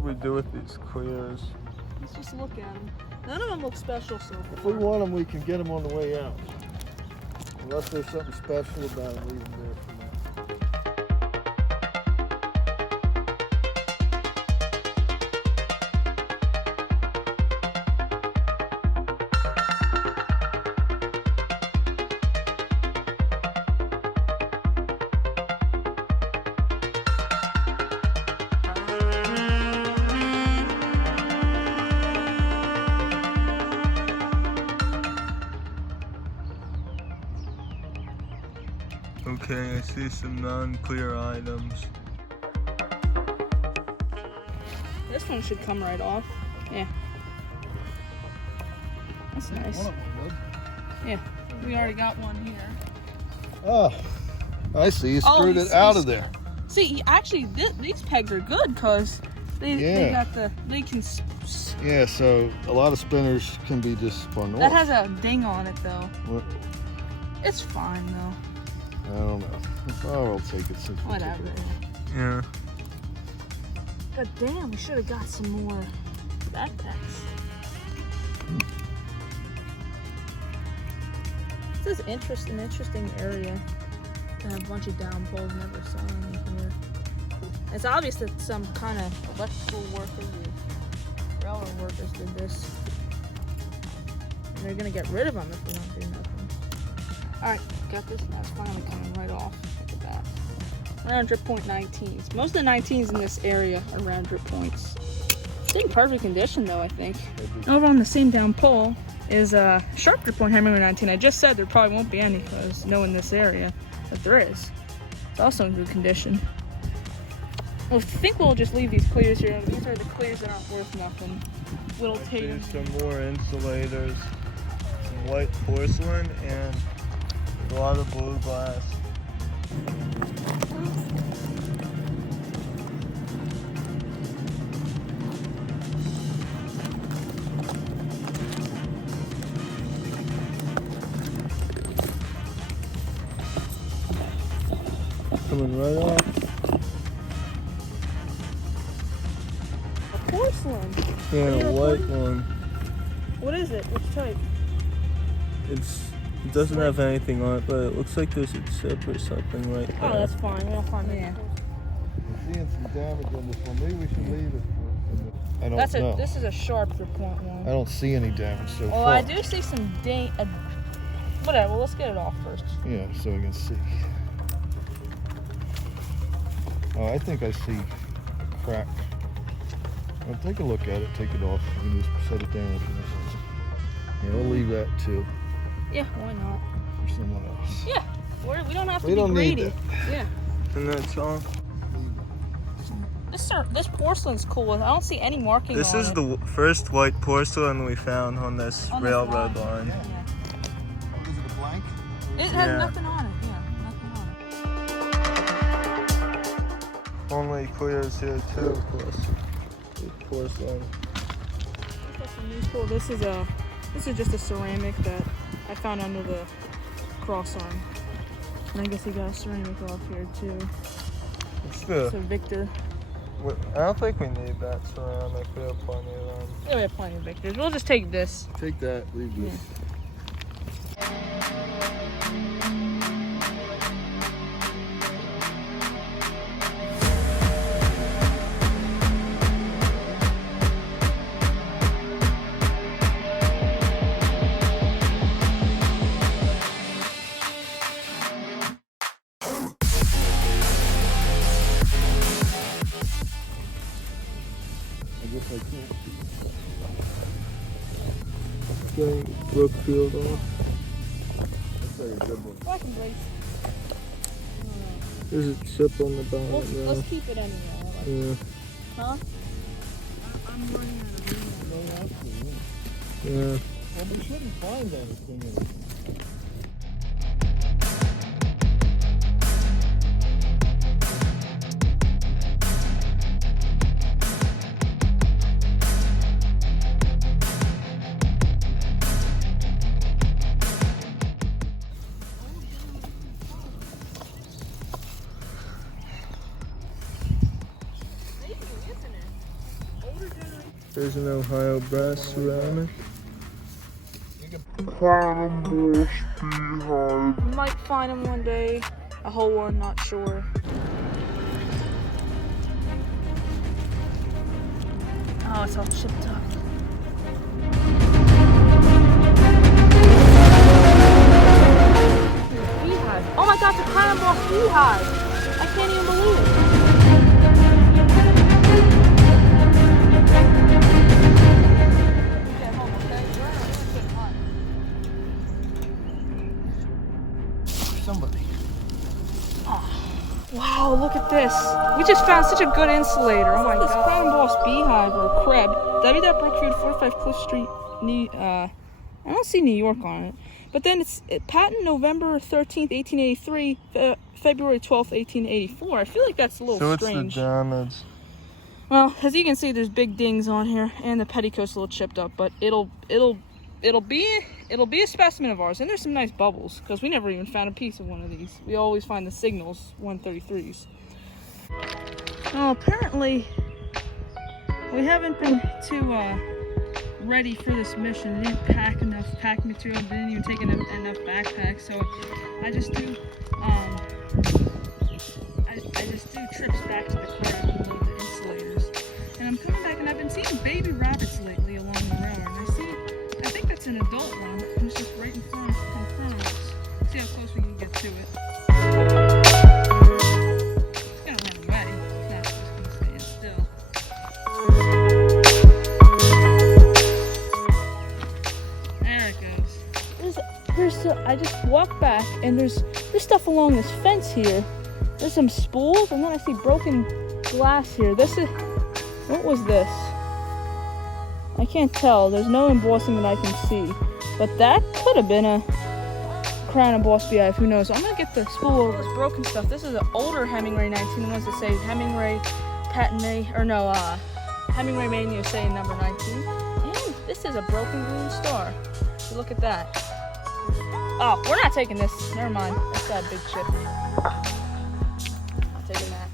could we do with these clears? Let's just look at them. None of them look special so far. If we want them, we can get them on the way out. Unless there's something special about them, leave them there for now. Okay, I see some non-clear items. This one should come right off. Yeah. That's nice. One of them would. Yeah, we already got one here. Oh, I see. You screwed it out of there. See, actually, these pegs are good because they got the, they can. Yeah, so a lot of spinners can be just spun off. That has a ding on it though. What? It's fine though. I don't know. Oh, I'll take it since we took Whatever. it. Yeah. God damn, we should have got some more backpacks. This is an interesting area. To have a bunch of down poles, never saw any here. It's obvious that some kind of electrical workers or railroad workers did this. And they're gonna get rid of them if we don't do nothing. Alright, got this. Now it's finally coming right off. Look at that. Round drip point 19s. Most of the 19s in this area are round drip points. It's in perfect condition though, I think. Over on the same down pole is a sharp drip point hammer 19. I just said there probably won't be any because no in this area, but there is. It's also in good condition. Well, I think we'll just leave these clears here. These are the clears that aren't worth nothing. Little tape. Some more insulators, some white porcelain, and a lot of blue glass. Coming right off. A porcelain. Yeah, a white one. What is it? Which type? It doesn't have anything on it, but it looks like there's a chip or something right there. Oh, that's fine. We'll find it. Yeah. We're seeing some damage on this one. Maybe we should leave it for. I don't know. This is a sharp drip point one. I don't see any damage so far. Well, I do see some whatever. Well, let's get it off first. Yeah, so we can see. Oh, I think I see a crack. Well, take a look at it. Take it off. We can just set it down. Yeah, we'll leave that too. Yeah, why not? For someone else. Yeah, we don't have to We be don't greedy. need that. Yeah. And that's all. This porcelain's cool. I don't see any marking This on is it. the first white porcelain we found on this On this railroad line. line. Yeah. What is it, a blank? It has Yeah. nothing on it. Yeah, nothing on it. Only clears here too, of course. Porcelain. That's really cool. This is just a ceramic that I found under the cross arm. And I guess he got a ceramic off here too. It's So Victor. I don't think we need that ceramic. We have plenty of them. Yeah, we have plenty of Victors. We'll just take this. Take that, leave this. Getting Brookfield off. That's a good one. Black and Blaze. There's a chip on the bottom now. Let's keep it anyway. I like it. Yeah. Huh? I'm running out of room. No, absolutely. Yeah. Well, we shouldn't find anything in it. There's an Ohio brass ceramic. Might find him one day. A whole one, not sure. Oh, it's all chipped up. Beehive. Oh my God, it's a crown embossed beehive. I can't even believe it. Somebody. Wow, look at this. We just found such a good insulator. Oh my God. This crown embossed beehive, or CREB. Brookfield 45 Cliff Street, I don't see New York on it. But then it's patent November 13th, 1883, February 12th, 1884. I feel like that's a little strange. So it's the damage. Well, as you can see, there's big dings on here, and the petticoat's a little chipped up, but it'll be a specimen of ours. And there's some nice bubbles, because we never even found a piece of one of these. We always find the signals 133s. Well, apparently we haven't been too ready for this mission. We didn't pack enough pack material, didn't even take enough backpacks, so I just do I just do trips back to the CREB and load the insulators. And I'm coming back, and I've been seeing baby rabbits lately along the road. And I think that's an adult one, and it's just right in front of us. See how close we can get to it. It's gonna run away. It's not just gonna stand still. There it goes. I just walked back, and there's stuff along this fence here. There's some spools, and then I see broken glass here. What was this? I can't tell. There's no embossing that I can see. But that could have been a crown embossed beehive. Who knows? I'm going to get the spool of this broken stuff. This is an older Hemingway 19. The ones that say Hemingway Patent A, or no, Hemingway Made in USA number 19. And this is a broken green star. So look at that. Oh, we're not taking this. Never mind. That's that big chip. Taking that.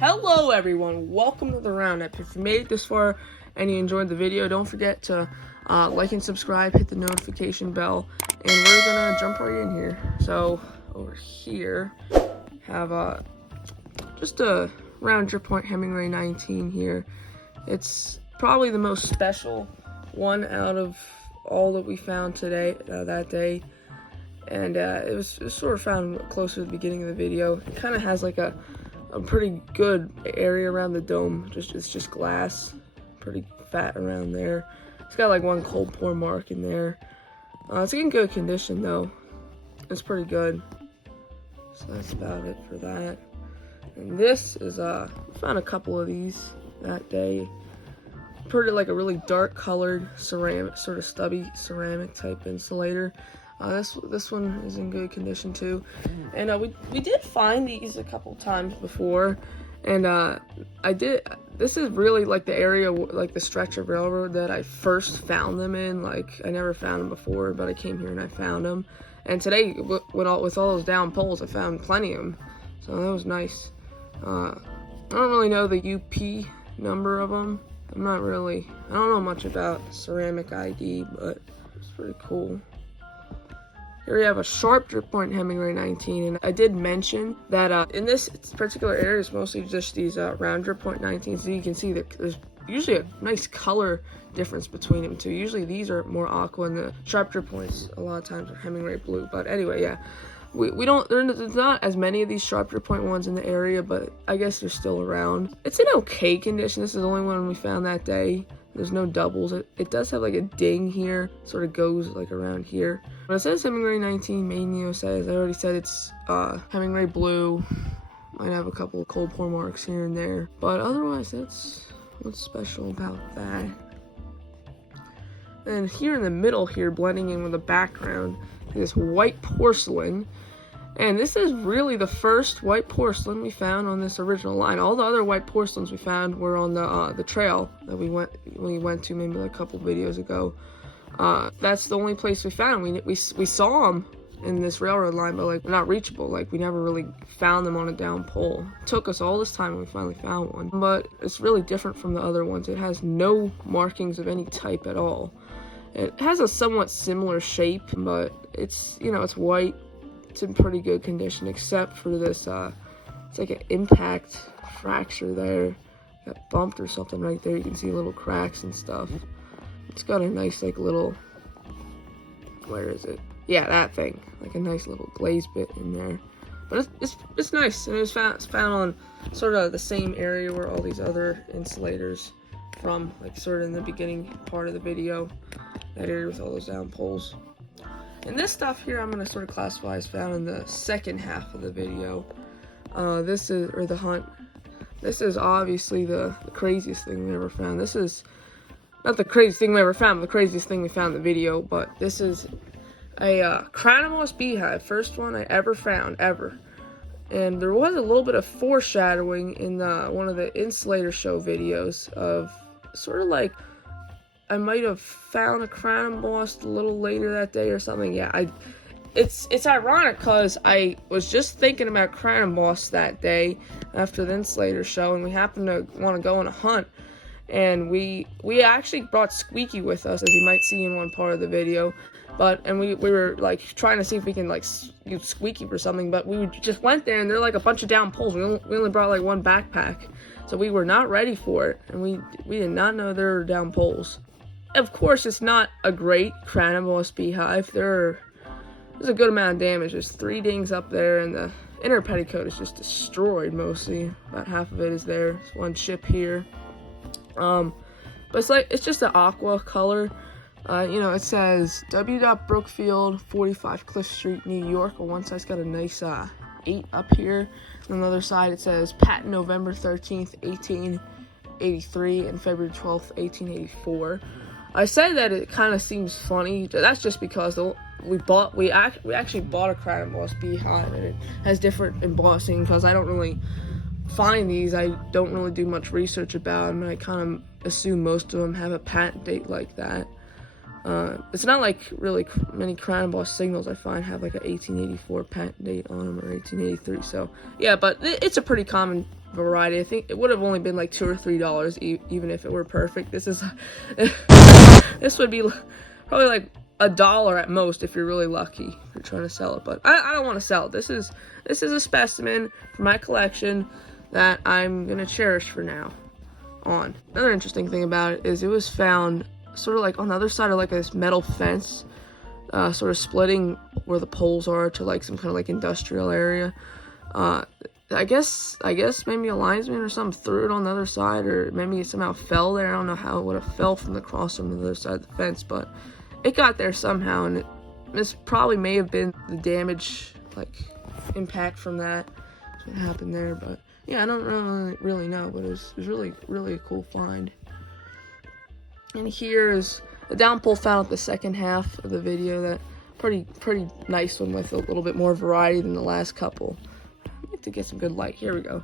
Hello everyone, welcome to the Roundup. If you made it this far and you enjoyed the video, don't forget to like and subscribe, hit the notification bell, and we're gonna jump right in here. So over here have just a round drip point Hemingway 19 here. It's probably the most special one out of all that we found today, that day. And it was sort of found closer to the beginning of the video. It kind of has like a pretty good area around the dome. It's just glass, pretty fat around there. It's got like one cold pour mark in there. It's in good condition though. It's pretty good. So that's about it for that. And this is I found a couple of these that day. Pretty like a really dark colored ceramic, sort of stubby ceramic type insulator. This one is in good condition too, and we did find these a couple times before, And this is really like the area, like the stretch of railroad that I first found them in. Like, I never found them before, but I came here and I found them. And today, with all those down poles, I found plenty of them. So that was nice. I don't really know the UP number of them. I don't know much about ceramic ID, but it's pretty cool. Here we have a sharp drip point Hemingway 19, and I did mention that in this particular area, it's mostly just these round drip point 19s. So you can see that there's usually a nice color difference between them too. Usually these are more aqua, and the sharp drip points a lot of times are Hemingway blue. But anyway, yeah, there's not as many of these sharp drip point ones in the area, but I guess they're still around. It's in okay condition. This is the only one we found that day. There's no doubles. It does have like a ding here, sort of goes like around here. But it says Hemingway 19 main USA. As I already said, it's Hemingway blue. Might have a couple of cold pour marks here and there, but otherwise that's what's special about that. And here in the middle here, blending in with the background, is white porcelain. And this is really the first white porcelain we found on this original line. All the other white porcelains we found were on the trail that we went to maybe like a couple videos ago. That's the only place we found. We saw them in this railroad line, but like not reachable. Like we never really found them on a down pole. It took us all this time when we finally found one. But it's really different from the other ones. It has no markings of any type at all. It has a somewhat similar shape, but it's, you know, it's white. It's in pretty good condition, except for this, it's like an impact fracture there. Got bumped or something right there. You can see little cracks and stuff. It's got a nice, like, little, where is it? Yeah, that thing. Like a nice little glaze bit in there. But it's nice, and it was found on sort of the same area where all these other insulators from, like sort of in the beginning part of the video. That area with all those down poles. And this stuff here I'm going to sort of classify as found in the second half of the video. This is obviously the craziest thing we ever found. This is not the craziest thing we ever found, but the craziest thing we found in the video. But this is a Cranamos beehive, first one I ever found, ever. And there was a little bit of foreshadowing in one of the Insulator show videos of sort of like, I might have found a crown embossed a little later that day or something. Yeah, it's ironic because I was just thinking about crown embossed that day after the Insulator show, and we happened to want to go on a hunt, and we actually brought Squeaky with us, as you might see in one part of the video. And we were like trying to see if we can like use Squeaky for something, but we just went there and there are like a bunch of down poles. We only brought like one backpack, so we were not ready for it, and we did not know there were down poles. Of course, it's not a great Cranamos beehive. There's a good amount of damage. There's 3 dings up there, and the inner petticoat is just destroyed mostly. About half of it is there. There's one chip here. But it's just an aqua color. You know, it says W.Brookfield, 45 Cliff Street, New York. On one side, it's got a nice 8 up here. On the other side, it says patent November 13th, 1883, and February 12th, 1884. I said that it kind of seems funny. That's just because we actually bought a crown embossed beehive, and it has different embossing. Because I don't really find these, I don't really do much research about them, and I kind of assume most of them have a patent date like that. It's not like really many crown embossed signals I find have like a 1884 patent date on them, or 1883. So yeah, but it's a pretty common variety. I think it would have only been like $2 or $3 even if it were perfect. This would be probably like $1 at most if you're really lucky, if you're trying to sell it. But I don't want to sell it. This is a specimen from my collection that I'm gonna cherish for now on. Another interesting thing about it is it was found sort of like on the other side of like this metal fence, sort of splitting where the poles are to like some kind of like industrial area. I guess maybe a linesman or something threw it on the other side, or maybe it somehow fell there. I don't know how it would have fell from the cross from the other side of the fence, but it got there somehow, and this probably may have been the damage, like impact from that. That's what happened there. But yeah, I don't really know, but it was really, really a cool find. And here is the down pole found at the second half of the video. That pretty nice one with a little bit more variety than the last couple. To get some good light. Here we go.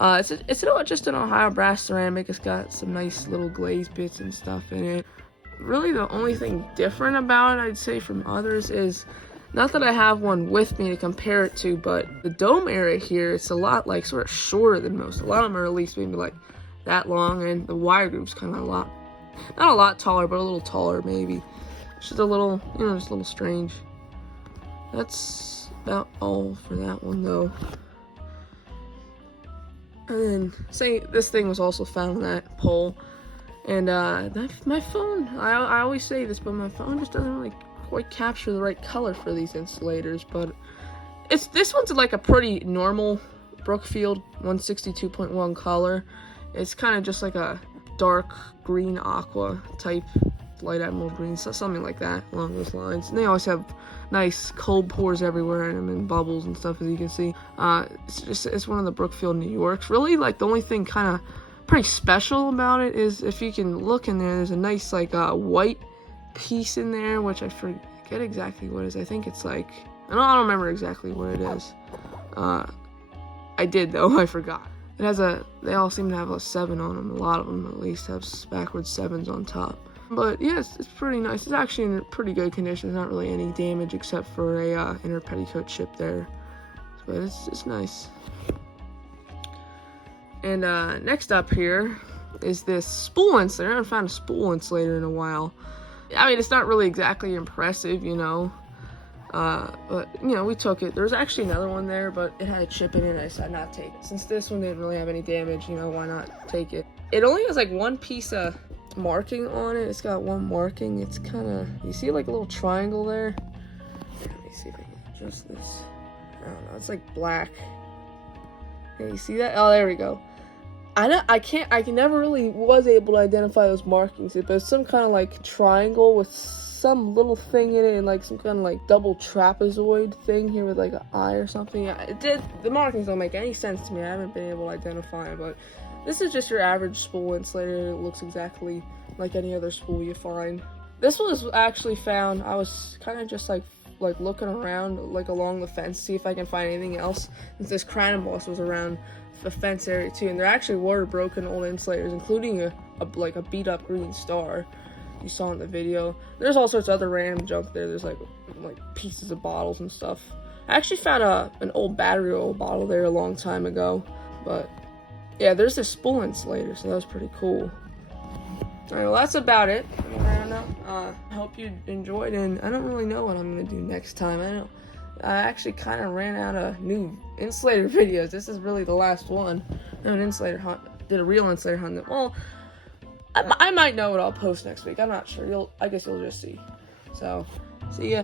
It's just an Ohio brass ceramic. It's got some nice little glazed bits and stuff in it. Really, the only thing different about it, I'd say, from others is, not that I have one with me to compare it to, but the dome area here, it's a lot like sort of shorter than most. A lot of them are at least maybe like that long, and the wire group's kind of not a lot taller, but a little taller maybe. It's just a little, just a little strange. That's about all for that one though. And then, this thing was also found on that pole. And my phone, I always say this, but my phone just doesn't really quite capture the right color for these insulators. But this one's like a pretty normal Brookfield 162.1 color. It's kind of just like a dark green aqua type, light emerald green, something like that along those lines. And they always have nice cold pours everywhere in them and bubbles and stuff, as you can see. It's one of the Brookfield New Yorks. Really, like, the only thing kind of pretty special about it is, if you can look in there, there's a nice like white piece in there, which I forget exactly what it is. I think it's like, I don't remember exactly what it is. I did though, I forgot. It has they all seem to have a 7 on them. A lot of them at least have backwards 7s on top. But yeah, it's pretty nice. It's actually in pretty good condition. There's not really any damage except for a inner petticoat chip there. But it's nice. And next up here is this spool insulator. I haven't found a spool insulator in a while. I mean, it's not really exactly impressive, but we took it. There's actually another one there, but it had a chip in it, and I decided not to take it. Since this one didn't really have any damage, why not take it? It only has like one piece of marking on it. It's got one marking. It's kind of, you see like a little triangle there? Let me see if I can adjust this. I don't know, it's like black. Hey, you see that? Oh, there we go. I never really was able to identify those markings, but it's some kind of like triangle with some little thing in it, and like some kind of like double trapezoid thing here with like an eye or something. The markings don't make any sense to me. I haven't been able to identify it, but this is just your average spool insulator. It looks exactly like any other spool you find. This was actually found, I was kind of just like looking around like along the fence, see if I can find anything else, since this crown emboss was around the fence area too, and there actually were broken old insulators, including a beat up green star you saw in the video. There's all sorts of other random junk there. There's like pieces of bottles and stuff. I actually found an old battery oil bottle there a long time ago. But yeah, there's this spool insulator, so that was pretty cool. Alright, well, that's about it. I hope you enjoyed, and I don't really know what I'm gonna do next time. I actually kind of ran out of new insulator videos. This is really the last one. Did a real insulator hunt. Well, I might know what I'll post next week. I'm not sure. I guess you'll just see. So, see ya.